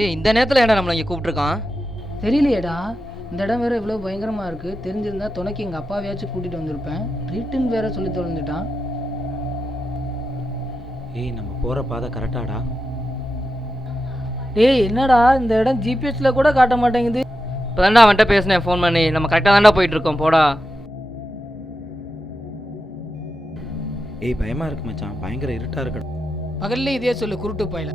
ஏய், இந்த நேரத்தில் ஏன்டா நம்மளை இங்கே கூப்பிட்ருக்கான்? தெரியலையேடா, இந்த இடம் வேற இவ்வளோ பயங்கரமாக இருக்குது. தெரிஞ்சிருந்தா துணைக்கு எங்கள் அப்பாவையாச்சும் கூட்டிகிட்டு வந்திருப்பேன். ட்ரீட்டுன்னு வேற சொல்லி தொலைஞ்சிட்டான். ஏய், நம்ம போகிற பாதை கரெக்டாடா? டேய், என்னடா இந்த இடம் ஜிபிஎஸ்ல கூட காட்ட மாட்டேங்குது. இப்போ தாண்டா அவன்கிட்ட பேசினேன் ஃபோன் பண்ணி. நம்ம கரெக்டாக தாண்டா போயிட்டுருக்கோம், போடா. ஏய், பயமாக இருக்கு மச்சான், பயங்கர இருட்டாக இருக்கடா. பகல்ல இதே சொல்லு, குருட்டு பாயில.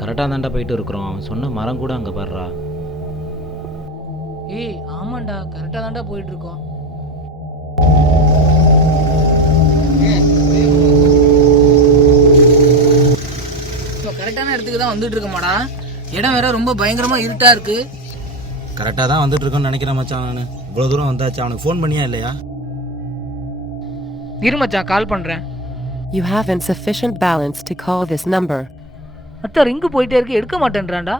கரெக்டாக தாண்டா போயிட்டு இருக்கிறோம். அவன் சொன்ன மரம் கூட அங்கே பாடுறா. ஏய் ஆமாண்டா, கரெக்டாக தாண்டா போயிட்டு இருக்கோம். இப்போ கரெக்டான இடத்துக்கு தான் வந்துட்டு இருக்கமாடா. இடம் வேற ரொம்ப பயங்கரமா இருட்டா இருக்கு. கரெக்டாக தான் வந்துட்டு இருக்கோன்னு நினைக்கிறேன் மச்சான். நான் இவ்வளோ தூரம் வந்தாச்சு. அவனுக்கு ஃபோன் பண்ணியா இல்லையா? இரு மச்சான், கால் பண்றேன். You have insufficient balance to call this number. அத்தா ரிங்கு போயிட்டே இருக்கு, எடுக்க மாட்டேன்றான்டா.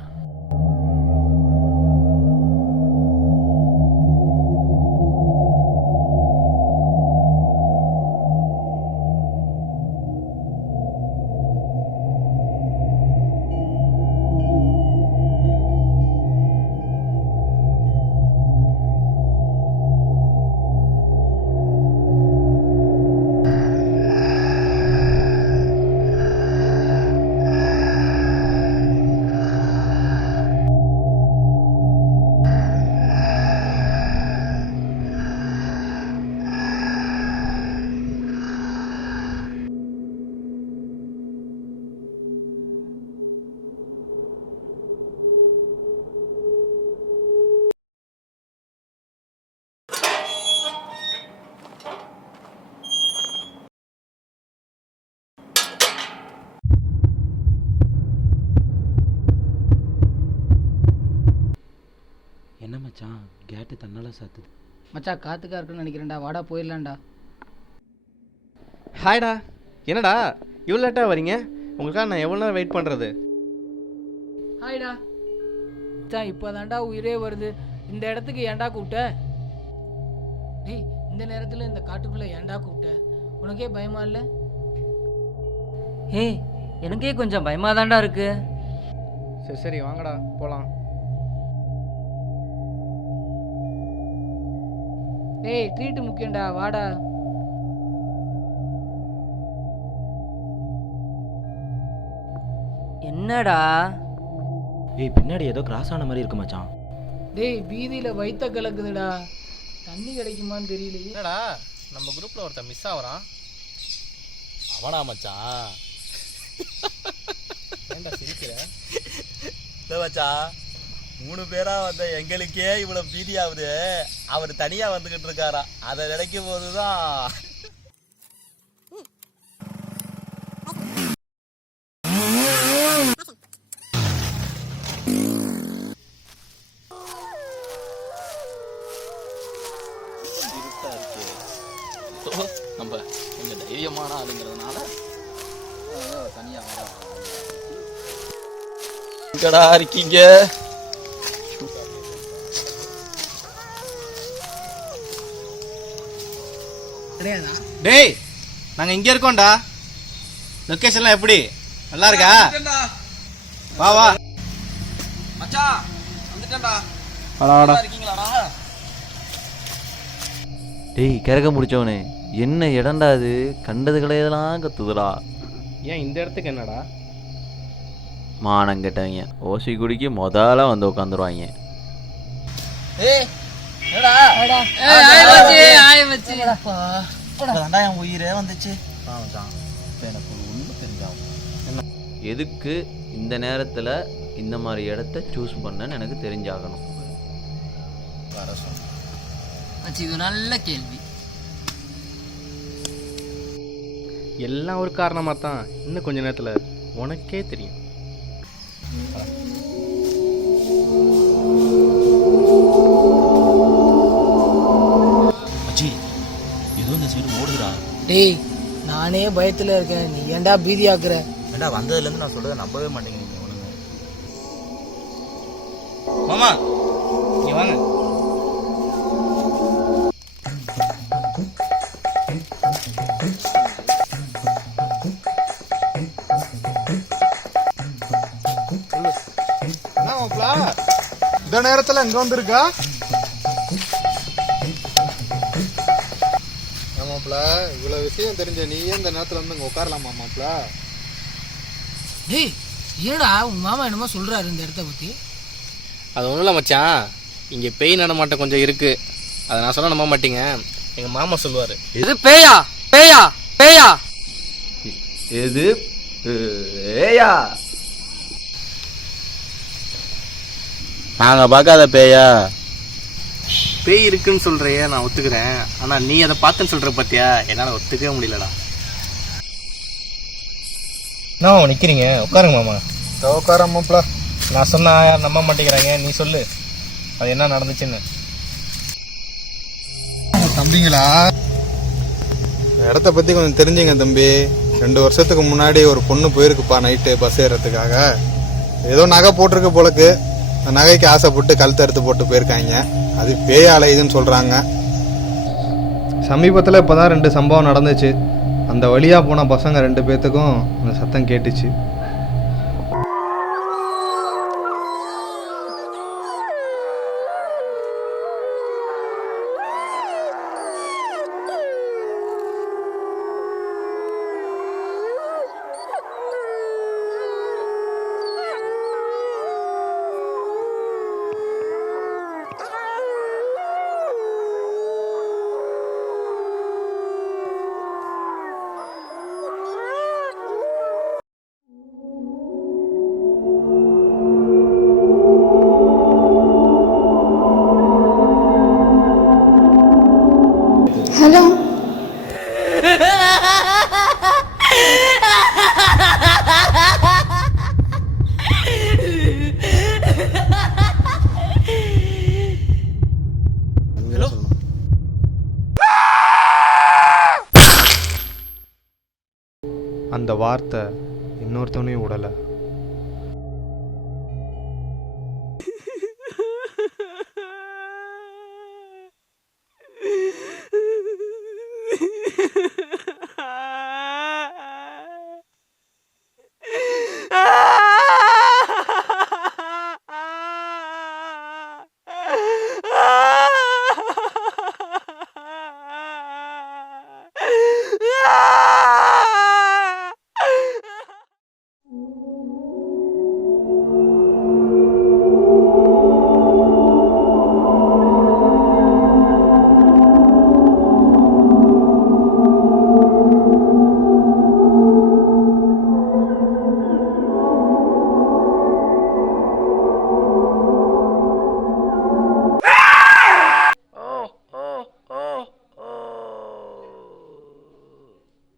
என்ன மச்சான், கேட்டு தன்னால சாத்துது. மச்சான் காத்துக்கா இருக்குன்னு நினைக்கிறேன்டா. வாடா போயிடலாம்டா. ஹாய்டா, என்னடா இவ்வளோ லேட்டாக வரீங்க? உங்களுக்காக நான் எவ்வளோ நேரம் வெயிட் பண்ணுறது? ஹாய்டா மச்சான், இப்போதான்டா உயிரே வருது. இந்த இடத்துக்கு ஏன்டா கூப்பிட்ட? டேய், இந்த நேரத்தில் இந்த காட்டுக்குள்ளே ஏன்டா கூப்பிட்ட? உனக்கே பயமா இல்லை? ஏய், எனக்கே கொஞ்சம் பயமாக தான்டா இருக்கு. சரி சரி வாங்கடா போகலாம். டேய், ட்ரீட் முக்கியம்டா, வாடா. என்னடா? ஏய், பின்னாடி ஏதோ கிராஸ் ஆன மாதிரி இருக்கு மச்சான். டேய், வீதியில வைத்த கலக்குதுடா. தண்ணி கிடைக்குமான்னு தெரியலையே. என்னடா நம்ம குரூப்பில் ஒருத்தன் மிஸ் ஆகுறான். அவனா மச்சான்? ஏன்டா சிரிக்கிற? இல்லை மச்சான், 3 பேரா வந்த எங்களுக்கே இவ்வளவு பீதியாகுது. அவர் தனியா வந்துகிட்டு இருக்காரா, அதை நினைக்கும் போதுதான். இருட்டா இருக்கு. நம்ம கொஞ்சம் தைரியமான ஆளுங்கிறதுனால தனியா வரா. எங்கடா இருக்கீங்க? டேய், நாங்கள் இங்கே இருக்கோம்டா. லொக்கேஷன்லாம் எப்படி? நல்லா இருக்கா? வா வா மச்சான், வந்துட்டேன்டா. வாடா. இருக்கீங்களாடா? டேய், கிறக்க முடிச்சவனே, என்ன இடம்டா அது? கண்டதுகளையெல்லாம் கத்துதுடா. ஏன் இந்த இடத்துக்கு என்னடா? மானங்கெட்டவங்க ஓசி குடிக்கு முதல்ல வந்து உட்காந்துருவாங்க. ஏய் என்னடா? இப்போதான்டா என் உயிரே வந்துச்சு. எனக்கு ஒன்று தெரிஞ்சாகும். எதுக்கு இந்த நேரத்தில் இந்த மாதிரி இடத்த சூஸ் பண்ணன்னு எனக்கு தெரிஞ்சாகணும். இது நல்ல கேள்வி. எல்லாம் ஒரு காரணமாக தான். இன்னும் கொஞ்ச நேரத்தில் உனக்கே தெரியும். மச்சி, ஏதோ இந்த சைடு ஓடுதுடா. டேய், நானே பயத்துல இருக்கேன், நீ ஏன்டா பீதி ஆக்குற? ஏண்டா, வந்ததுலேருந்து நான் சொல்றதை நம்பவே மாட்டேங்கிறீங்க உனக்கு. மாமா நீ வாங்க. இந்த நேரத்துல எங்க வந்திருக்கா? ஆமாப்ல, இவ்வளவு விஷயம் தெரிஞ்ச நீயே இந்த நேரத்துல வந்து இங்க உட்காரலாமா மாப்ள? டேய் என்னடா உன் மாமா என்னமோ சொல்றாரு இந்த இடத்த பத்தி? அது ஒன்றும் இல்லை மச்சான், இங்கே பேய் நடமாட்டம் கொஞ்சம் இருக்கு. அதை நான் சொல்ல நம்ப மாட்டீங்க, எங்கள் மாமா சொல்லுவார். இது பேயா பேயா பேயா? எது ஏயா? நாங்க பார்க்காத பேயா? பேய் இருக்குன்னு சொல்கிறையே, நான் ஒத்துக்கிறேன். ஆனால் நீ அதை பார்த்துன்னு சொல்கிற பார்த்தியா, என்னால் ஒத்துக்கவே முடியலடா. நான் நிற்கிறீங்க, உட்காருங்க மாமா. உட்கார மாப்ள. நான் சொன்னா யாரும் நம்ப மாட்டேங்கிறாங்க, நீ சொல்லு அது என்ன நடந்துச்சுன்னு. தம்பிங்களா, இடத்த பத்தி கொஞ்சம் தெரிஞ்சுங்க தம்பி. 2 வருஷத்துக்கு முன்னாடி ஒரு பொண்ணு போயிருக்குப்பா நைட்டு பஸ் ஏறதுக்காக. ஏதோ நகை போட்டிருக்கு போலக்கு. அந்த நகைக்கு ஆசைப்பட்டு கழுத்து அறுத்து போட்டு போயிருக்காங்க. அது பேய் அலையுதுன்னு சொல்றாங்க. சமீபத்தில் இப்போ தான் 2 சம்பவம் நடந்துச்சு. அந்த வழியாக போன பசங்க 2 பேர்த்துக்கும் அந்த சத்தம் கேட்டுச்சு. ஹலோ, அந்த வார்த்தை இன்னொருத்தவனையும் விடலை.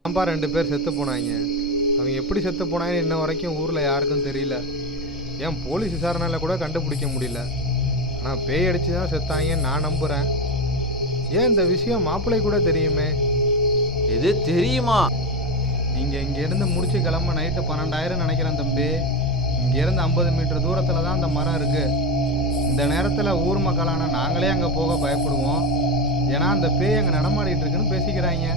அம்பா 2 பேர் செத்து போனாங்க. அவங்க எப்படி செத்து போனாங்கன்னு இன்ன வரைக்கும் ஊரில் யாருக்கும் தெரியல. ஏன் போலீஸ் விசாரணையில் கூட கண்டுபிடிக்க முடியல. ஆனால் பேய் அடித்து தான் செத்தாங்கன்னு நான் நம்புகிறேன். ஏன் இந்த விஷயம் மாப்பிள்ளை கூட தெரியுமே. எது தெரியுமா? நீங்கள் இங்கேருந்து முடிச்சு கிளம்ப நைட்டு 12,000 நினைக்கிறேன் தம்பி. இங்கேருந்து 50 மீட்டர் தூரத்தில் தான் அந்த மரம் இருக்குது. இந்த நேரத்தில் ஊர் மக்களான நாங்களே அங்கே போக பயப்படுவோம். ஏன்னா அந்த பேய் அங்கே நடமாடிட்டு இருக்குன்னு பேசிக்கிறாங்க.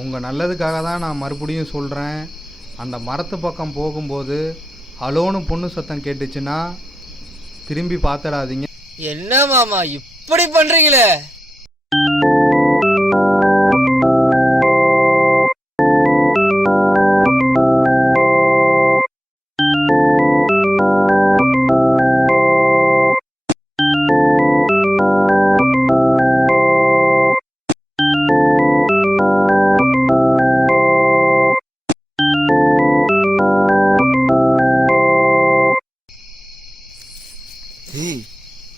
உங்கள் நல்லதுக்காக தான் நான் மறுபடியும் சொல்கிறேன். அந்த மரத்து பக்கம் போகும்போது ஹலோன்னு பொண்ணு சத்தம் கேட்டுச்சுன்னா திரும்பி பார்த்துடாதீங்க. என்ன மாமா இப்படி பண்றீங்களே?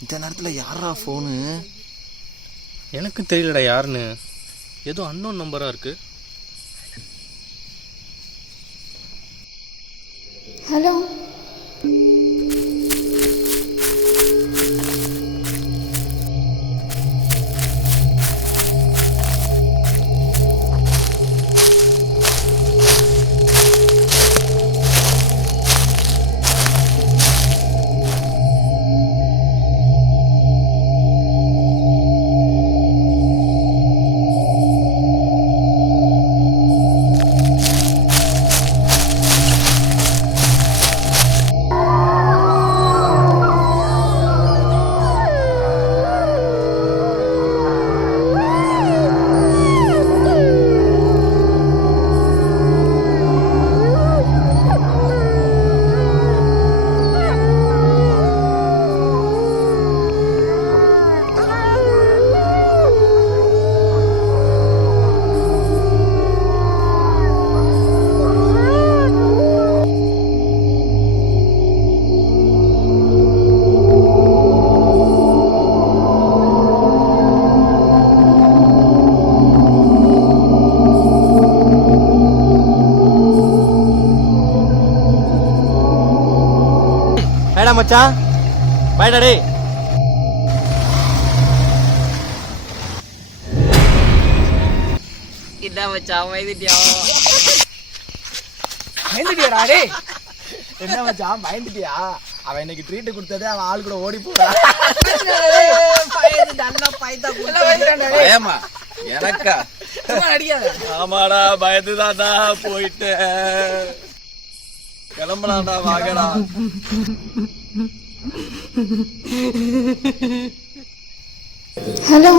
இந்த நேரத்துல யாரா போனு? எனக்கு தெரியலடா யாருன்னு. ஏதோ அன்னோன் நம்பரா இருக்கு. ஹலோ, பாய்டா மச்சான், பாய்டா டேய். இதான் மச்சான் வயதுட்டியா பயந்துட்டியாடா டேய்? என்ன மச்சான் பயந்துட்டியா? அவன் இன்னைக்கு ட்ரீட் கொடுத்ததே அவன் ஆள் கூட ஓடி போறான். பயமா எனக்கா? சும்மா நடிக்காத. ஆமாடா பயந்துதான்டா போயிட்டு. கிளம்பலாம்டா வாங்கடா. ஹலோ